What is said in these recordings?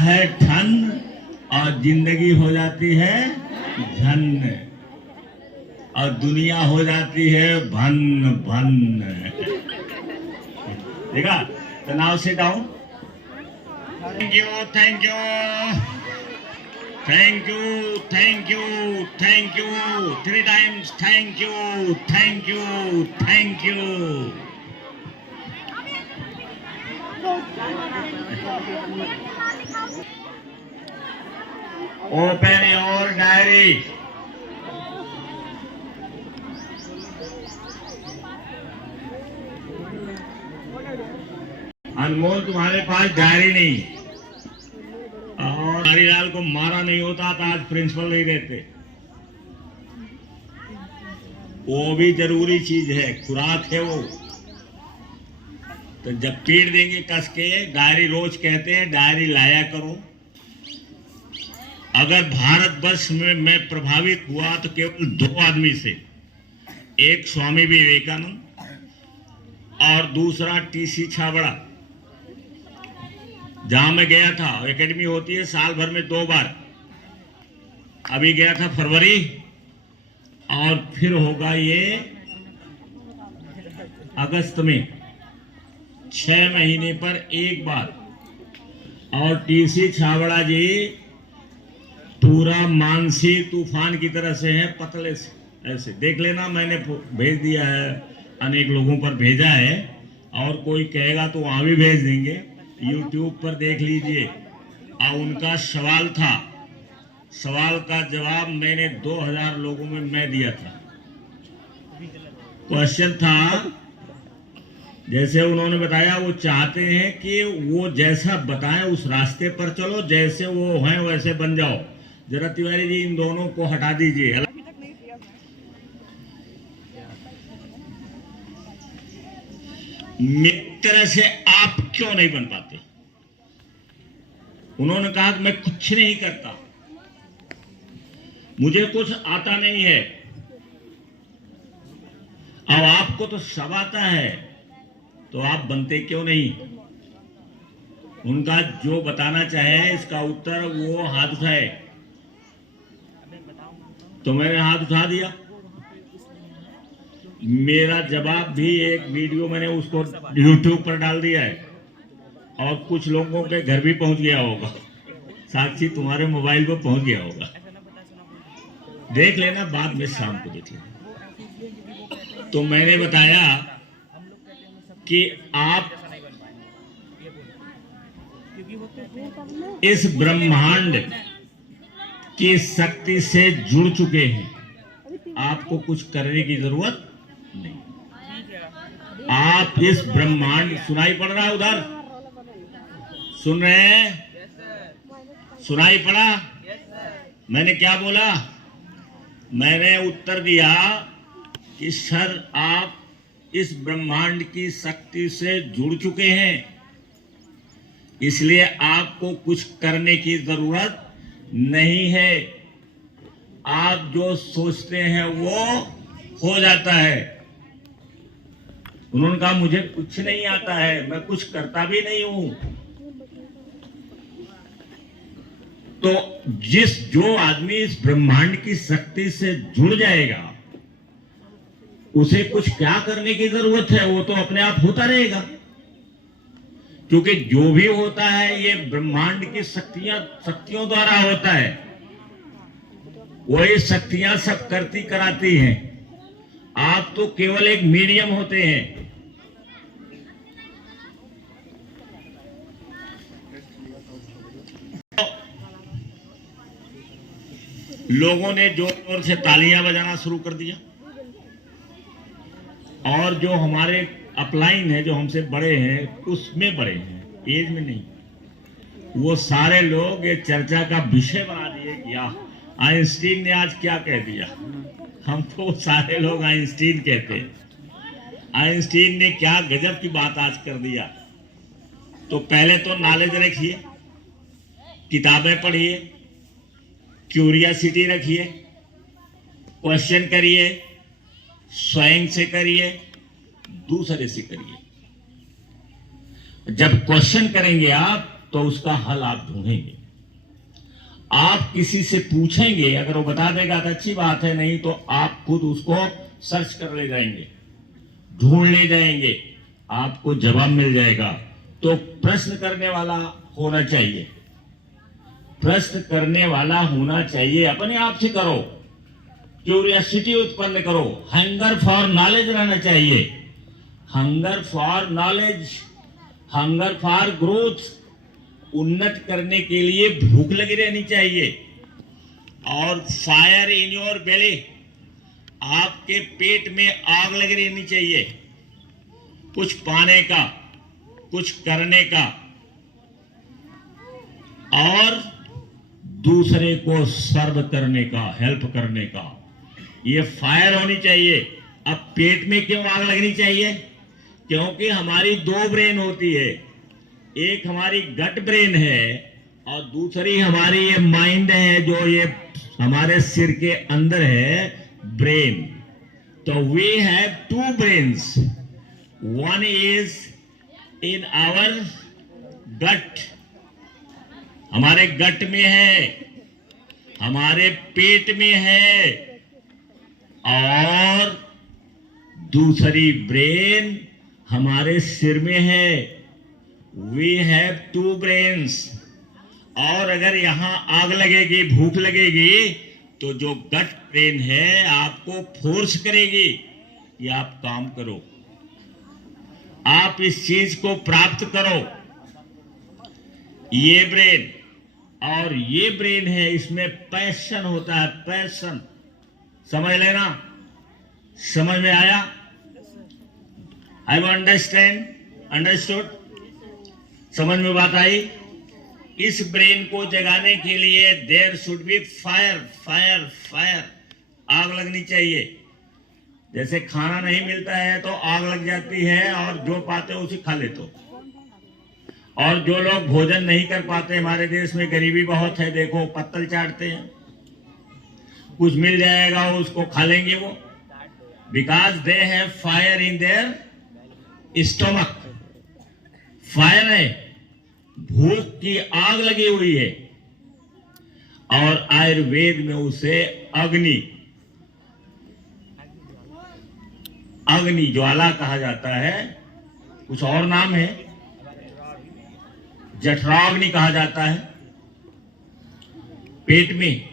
है ठन और जिंदगी हो जाती है झन और दुनिया हो जाती है भन भन। देखा? तो now sit down. Thank you thank you thank you thank you thank you 3 times thank you thank you thank you. Open your diary. Anmol तुम्हारे पास डायरी नहीं और हरिलाल को मारा नहीं होता तो आज प्रिंसिपल नहीं रहते। वो भी जरूरी चीज है, खुराक है वो। तो जब पीट देंगे कस के, डायरी रोज कहते हैं डायरी लाया करो। अगर भारतवर्ष में मैं प्रभावित हुआ तो केवल 2 आदमी से, एक स्वामी विवेकानंद और दूसरा टीसी छाबड़ा। जहां मैं गया था, एकेडमी होती है साल भर में 2 बार। अभी गया था फरवरी और फिर होगा ये अगस्त में, 6 महीने पर 1 बार। और टीसी छाबड़ा जी पूरा मानसी तूफान की तरह से है, पतले से ऐसे। देख लेना, मैंने भेज दिया है, अनेक लोगों पर भेजा है और कोई कहेगा तो वहां भी भेज देंगे। YouTube पर देख लीजिए। और उनका सवाल था, सवाल का जवाब मैंने 2000 लोगों में मैं दिया था। क्वेश्चन था, जैसे उन्होंने बताया, वो चाहते हैं कि वो जैसा बताएं उस रास्ते पर चलो, जैसे वो हैं वैसे बन जाओ। जरा तिवारी जी इन दोनों को हटा दीजिए। मित्र से आप क्यों नहीं बन पाते? उन्होंने कहा कि मैं कुछ नहीं करता, मुझे कुछ आता नहीं है। अब आपको तो सब आता है, तो आप बनते क्यों नहीं? उनका जो बताना चाहे इसका उत्तर वो हाथ उठाए, तो मैंने हाथ उठा दिया। मेरा जवाब भी एक वीडियो मैंने उसको YouTube पर डाल दिया है और कुछ लोगों के घर भी पहुंच गया होगा। साक्षी तुम्हारे मोबाइल पर पहुंच गया होगा, देख लेना, बाद में शाम को देख लेना। तो मैंने बताया कि आप इस ब्रह्मांड की शक्ति से जुड़ चुके हैं, आपको कुछ करने की जरूरत नहीं। आप इस ब्रह्मांड, सुनाई पड़ रहा है उधर? सुन रहे हैं? सुनाई पड़ा? मैंने क्या बोला? मैंने उत्तर दिया कि सर आप इस ब्रह्मांड की शक्ति से जुड़ चुके हैं, इसलिए आपको कुछ करने की जरूरत नहीं है। आप जो सोचते हैं वो हो जाता है। उन्होंने कहा मुझे कुछ नहीं आता है, मैं कुछ करता भी नहीं हूं। तो जो आदमी इस ब्रह्मांड की शक्ति से जुड़ जाएगा, उसे कुछ क्या करने की जरूरत है? वो तो अपने आप होता रहेगा, क्योंकि जो भी होता है ये ब्रह्मांड की शक्तियों द्वारा होता है। वही शक्तियां सब करती कराती हैं, आप तो केवल एक मीडियम होते हैं। लोगों ने जोर जोर से तालियां बजाना शुरू कर दिया और जो हमारे अपलाइन है, जो हमसे बड़े हैं, उसमें बड़े हैं, एज में नहीं, वो सारे लोग ये चर्चा का विषय बना दिए कि आइंस्टीन ने आज क्या कह दिया। हम तो सारे लोग आइंस्टीन कहते हैं। आइंस्टीन ने क्या गजब की बात आज कर दिया। तो पहले तो नॉलेज रखिए, किताबें पढ़िए, क्यूरियोसिटी रखिए, क्वेश्चन करिए, स्वयं से करिए, दूसरे से करिए। जब क्वेश्चन करेंगे आप तो उसका हल आप ढूंढेंगे। आप किसी से पूछेंगे, अगर वो बता देगा तो अच्छी बात है, नहीं तो आप खुद उसको सर्च कर ले जाएंगे, ढूंढ ले जाएंगे, आपको जवाब मिल जाएगा। तो प्रश्न करने वाला होना चाहिए, प्रश्न करने वाला होना चाहिए। अपने आप से करो, क्यूरियोसिटी उत्पन्न करो, हंगर फॉर नॉलेज रहना चाहिए, hunger for knowledge, hunger for growth. उन्नत करने के लिए भूख लगी रहनी चाहिए। और फायर इन योर बेली, आपके पेट में आग लगी रहनी चाहिए, कुछ पाने का, कुछ करने का, और दूसरे को सर्व करने का, हेल्प करने का, ये फायर होनी चाहिए। अब पेट में क्यों आग लगनी चाहिए? क्योंकि हमारी दो ब्रेन होती है, एक हमारी गट ब्रेन है और दूसरी हमारी ये माइंड है, जो ये हमारे सिर के अंदर है, ब्रेन। तो we have two brains, one is in our gut, हमारे गट में है, हमारे पेट में है, और दूसरी ब्रेन हमारे सिर में है। We have two brains. और अगर यहां आग लगेगी, भूख लगेगी, तो जो गट ब्रेन है आपको फोर्स करेगी कि आप काम करो, आप इस चीज को प्राप्त करो। ये ब्रेन और ये ब्रेन है, इसमें पैशन होता है, पैशन। समझ लेना, समझ में आया? I understood? समझ में बात आई? इस ब्रेन को जगाने के लिए there should be fire, fire, fire, आग लगनी चाहिए। जैसे खाना नहीं मिलता है तो आग लग जाती है, और जो पाते हो उसे खा लेते हो। और जो लोग भोजन नहीं कर पाते, हमारे देश में गरीबी बहुत है, देखो पत्तल चाटते हैं, कुछ मिल जाएगा उसको खा लेंगे वो, because they have fire in their stomach. Fire है, भूख की आग लगी हुई है, और आयुर्वेद में उसे अग्नि, अग्नि ज्वाला कहा जाता है, कुछ और नाम है, जठराग्नि कहा जाता है। पेट में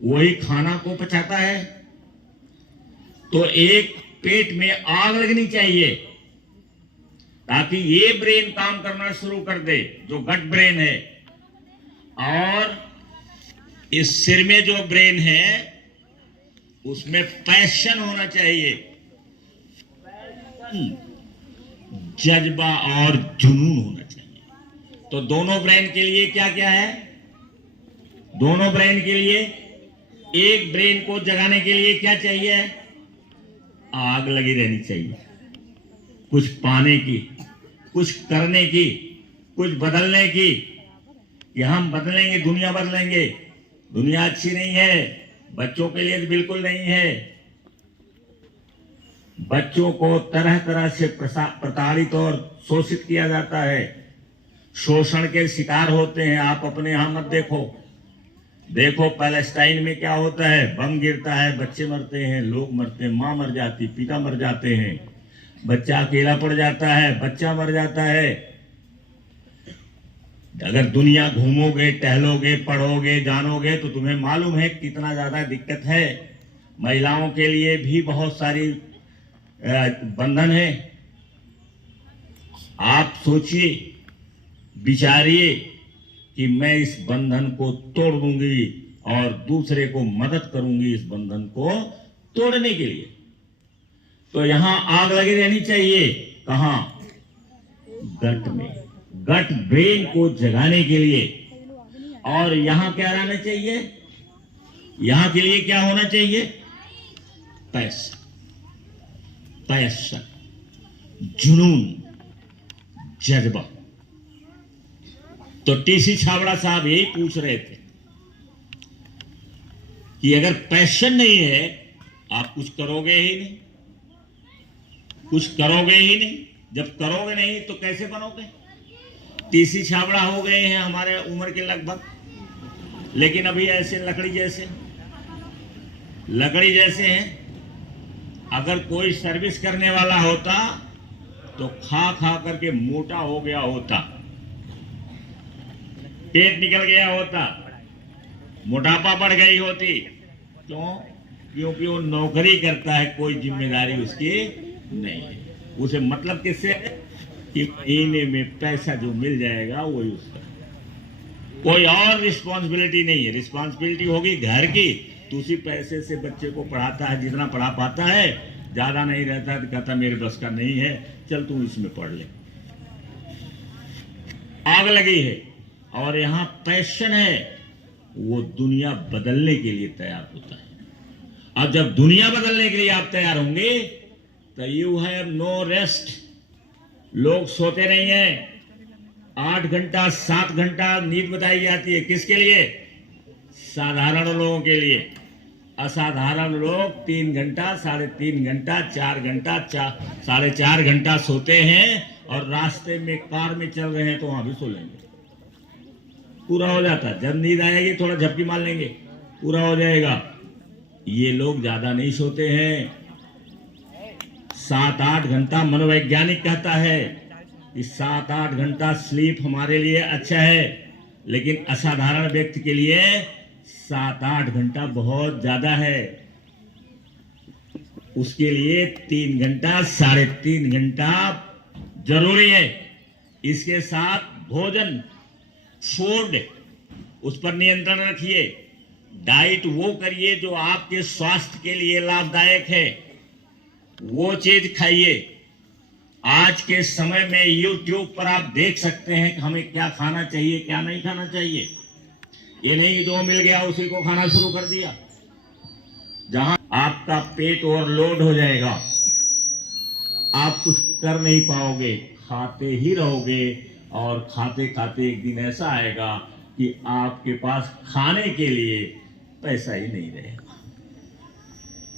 वही खाना को पचाता है। तो एक पेट में आग लगनी चाहिए ताकि ये ब्रेन काम करना शुरू कर दे, जो गट ब्रेन है। और इस सिर में जो ब्रेन है उसमें पैशन होना चाहिए, जज्बा और जुनून होना चाहिए। तो दोनों ब्रेन के लिए क्या क्या है? दोनों ब्रेन के लिए, एक ब्रेन को जगाने के लिए क्या चाहिए? आग लगी रहनी चाहिए, कुछ पाने की, कुछ करने की, कुछ बदलने की, कि हम बदलेंगे, दुनिया बदलेंगे। दुनिया अच्छी नहीं है, बच्चों के लिए बिल्कुल नहीं है। बच्चों को तरह तरह से प्रताड़ित और शोषित किया जाता है, शोषण के शिकार होते हैं। आप अपने यहां मत देखो, देखो पैलेस्टाइन में क्या होता है, बम गिरता है, बच्चे मरते हैं, लोग मरते हैं, मां मर जाती, पिता मर जाते हैं, बच्चा अकेला पड़ जाता है, बच्चा मर जाता है। अगर दुनिया घूमोगे, टहलोगे, पढ़ोगे, जानोगे तो तुम्हें मालूम है कितना ज्यादा दिक्कत है। महिलाओं के लिए भी बहुत सारी बंधन है। आप सोचिए, विचारिए कि मैं इस बंधन को तोड़ दूंगी और दूसरे को मदद करूंगी इस बंधन को तोड़ने के लिए। तो यहां आग लगी रहनी चाहिए, कहां? गट में, गट ब्रेन को जगाने के लिए। और यहां क्या रहना चाहिए? यहां के लिए क्या होना चाहिए? पैसा, पैसा, जुनून, जज्बा। तो टीसी छाबड़ा साहब यही पूछ रहे थे कि अगर पैशन नहीं है आप कुछ करोगे ही नहीं, कुछ करोगे ही नहीं। जब करोगे नहीं तो कैसे बनोगे? टीसी छाबड़ा हो गए हैं हमारे उम्र के लगभग, लेकिन अभी ऐसे लकड़ी जैसे हैं। अगर कोई सर्विस करने वाला होता तो खा खा करके मोटा हो गया होता, पेट निकल गया होता, मोटापा बढ़ गई होती। क्यों? क्योंकि वो नौकरी करता है, कोई जिम्मेदारी उसकी नहीं है। उसे मतलब किससे है कि महीने में पैसा जो मिल जाएगा वही उसका, कोई और रिस्पॉन्सिबिलिटी नहीं है। रिस्पॉन्सिबिलिटी होगी घर की, तो उसी पैसे से बच्चे को पढ़ाता है, जितना पढ़ा पाता है। ज्यादा नहीं रहता तो कहता मेरे बस का नहीं है, चल तू इसमें पढ़ ले। आग लगी है और यहाँ पैशन है, वो दुनिया बदलने के लिए तैयार होता है। अब जब दुनिया बदलने के लिए आप तैयार होंगे तो यू हैव नो रेस्ट। लोग सोते नहीं हैं। 8 घंटा 7 घंटा नींद बताई जाती है, किसके लिए? साधारण लोगों के लिए। असाधारण लोग 3 घंटा 3.5 घंटा 4 घंटा 4.5 घंटा सोते हैं, और रास्ते में कार में चल रहे हैं तो वहां भी सो लेंगे, पूरा हो जाता है। जब नींद आएगी थोड़ा झपकी मार लेंगे, पूरा हो जाएगा। ये लोग ज्यादा नहीं सोते हैं। 7-8 घंटा मनोवैज्ञानिक कहता है कि 7-8 घंटा स्लीप हमारे लिए अच्छा है, लेकिन असाधारण व्यक्ति के लिए 7-8 घंटा बहुत ज्यादा है। उसके लिए 3 घंटा 3.5 घंटा जरूरी है। इसके साथ भोजन, फूड, उस पर नियंत्रण रखिए। डाइट वो करिए जो आपके स्वास्थ्य के लिए लाभदायक है, वो चीज खाइए। आज के समय में YouTube पर आप देख सकते हैं कि हमें क्या खाना चाहिए, क्या नहीं खाना चाहिए। ये नहीं कि जो मिल गया उसी को खाना शुरू कर दिया। जहां आपका पेट ओवरलोड हो जाएगा, आप कुछ कर नहीं पाओगे, खाते ही रहोगे, और खाते खाते एक दिन ऐसा आएगा कि आपके पास खाने के लिए पैसा ही नहीं रहेगा।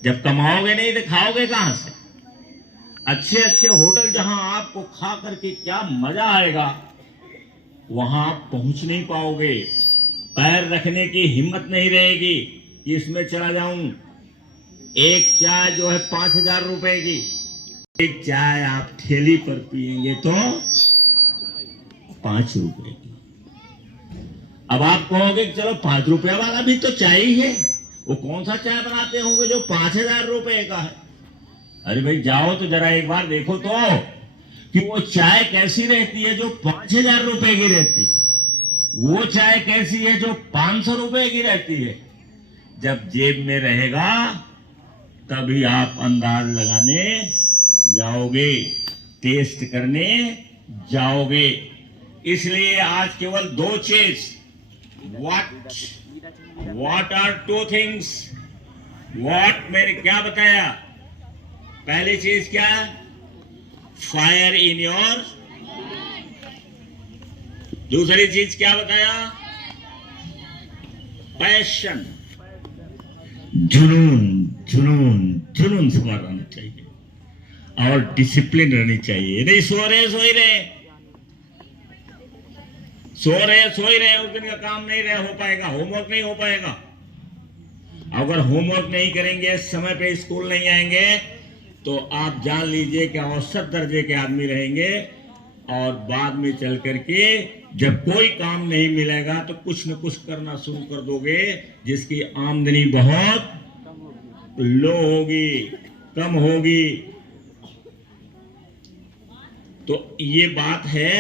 जब कमाओगे नहीं तो खाओगे कहां से? अच्छे अच्छे होटल जहां आपको खा करके क्या मजा आएगा, वहां आप पहुंच नहीं पाओगे। पैर रखने की हिम्मत नहीं रहेगी कि इसमें चला जाऊं। एक चाय जो है 5,000 रुपए की, एक चाय आप ठेली पर पिएंगे तो 5 रुपए की। अब आप कहोगे कि चलो 5 रुपए वाला भी तो चाय ही है, वो कौन सा चाय बनाते होंगे जो 5,000 रुपए का है? अरे भाई जाओ तो जरा एक बार देखो तो कि वो चाय कैसी रहती है जो 5,000 रुपए की रहती है, वो चाय कैसी है जो 500 रुपए की रहती है। जब जेब में रहेगा तभी आप अंदाज लगाने जाओगे, टेस्ट करने जाओगे। इसलिए आज केवल 2 चीज, व्हाट आर 2 थिंग्स। व्हाट मैंने क्या बताया? पहली चीज क्या? Fire in your. दूसरी चीज क्या बताया? पैशन, जुनून। जुनून जुनून सवार रहना चाहिए, और डिसिप्लिन रहनी चाहिए। नहीं सो रहे सो ही रहे, सो ही रहे, उस दिन का काम नहीं रहे हो पाएगा, होमवर्क नहीं हो पाएगा। अगर होमवर्क नहीं करेंगे, समय पे स्कूल नहीं आएंगे, तो आप जान लीजिए कि औसत दर्जे के आदमी रहेंगे, और बाद में चल करके जब कोई काम नहीं मिलेगा तो कुछ न कुछ करना शुरू कर दोगे, जिसकी आमदनी बहुत लो होगी, कम होगी। तो ये बात है,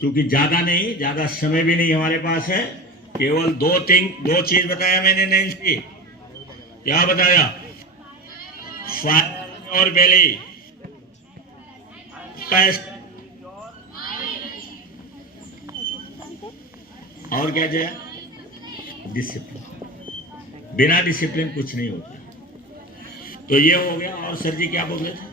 क्योंकि ज्यादा नहीं, ज्यादा समय भी नहीं हमारे पास है। केवल 2 चीज बताया मैंने नहीं की। क्या बताया? फायर और बेली, पैसा, और क्या जाए? डिसिप्लिन। बिना डिसिप्लिन कुछ नहीं होता। तो ये हो गया। और सर जी क्या बोल रहे थे?